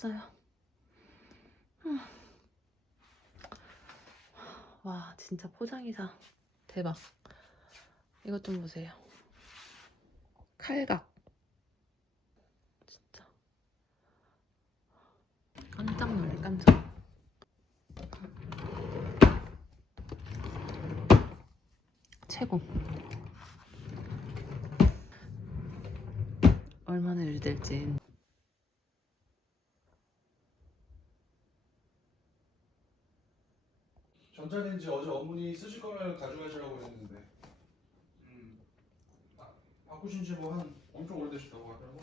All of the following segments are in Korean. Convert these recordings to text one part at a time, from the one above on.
끝났어요. 음. 와, 진짜 포장이사 대박. 이것 좀 보세요. 칼각. 진짜. 깜짝 놀래, 깜짝. 최고. 얼마나 유지될지. 전자레인지 어제 어머니 쓰실 거면 가져가시라고 했는데. 음, 아, 바꾸신 지 뭐 한 엄청 오래되셨다고 하더라고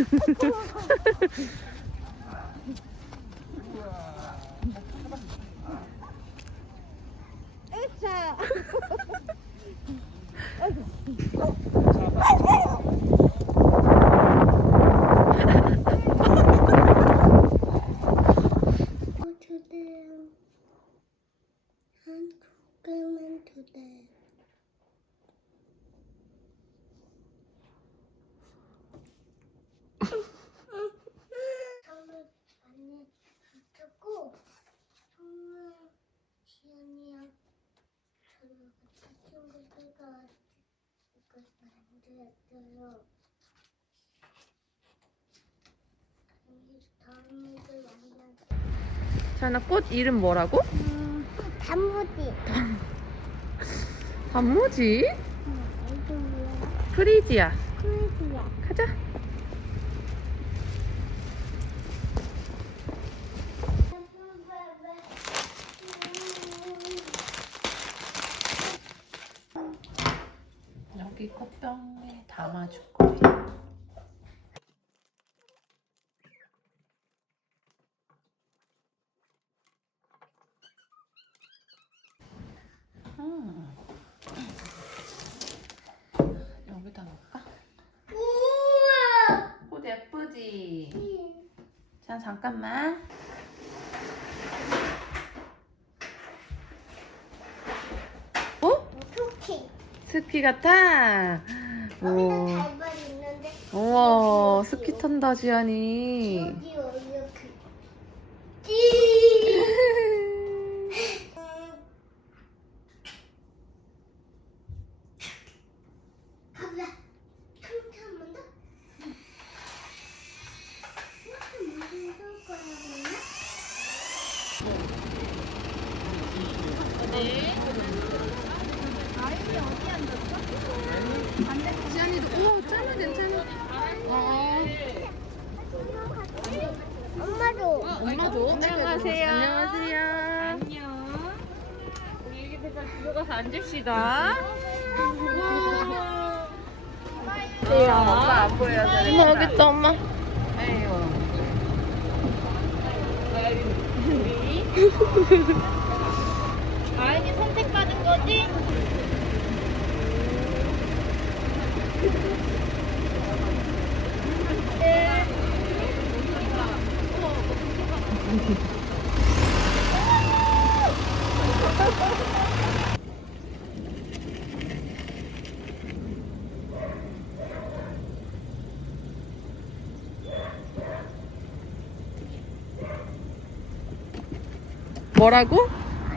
주세요. 한 조금만 주세요. 선물 많이 주고 선물 지연이랑 저랑 같이 친구들과 이걸 만들었어요. 다음을 자나 꽃 이름 뭐라고? 단무지. 단무지? 뭐야? 프리지아. 꿀이야. 가자. 여기 꽃병에 담아줄 거예요. 음. 여기다 놓을까? 우와! 꽃 예쁘지? 자, 잠깐만. 어? 토끼. 스키 같아? 여기다 오. 달걀 있는데. 우와, 여기, 스키 여기, 탄다, 지안이. 여기. 띠. 가 보자. 통째 한번 더. 이렇게 무슨 거야, 그러면? 지안이도, 우와, 짜면 괜찮아. 어. 엄마도. 엄마도? 안녕하세요. 안녕하세요. 안녕. 우리 여기 배달 들어가서 앉읍시다. 네, 엄마 안 보여요. 엄마, 여기 있다, 엄마. 아이니 선택받은 거지? 뭐라고?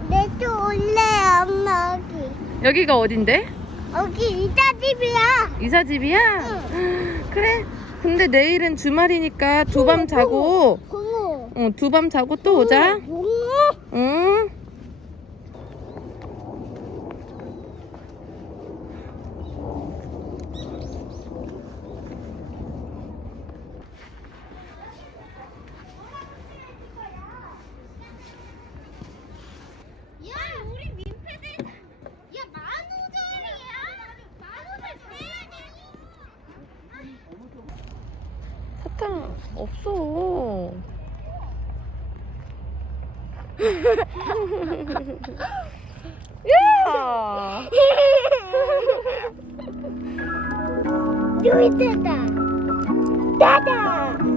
내도 올래, 엄마, 여기. 여기가 어딘데? 여기 이자 집이야. 이사 집이야? 그래. 근데 내일은 주말이니까 두 밤 자고. 어, 두 밤 자고 또 오자. 응. 야, 우리 민폐들. 야, 만오절이야. 만오절. 없어. 야! 여기 있다. 따다.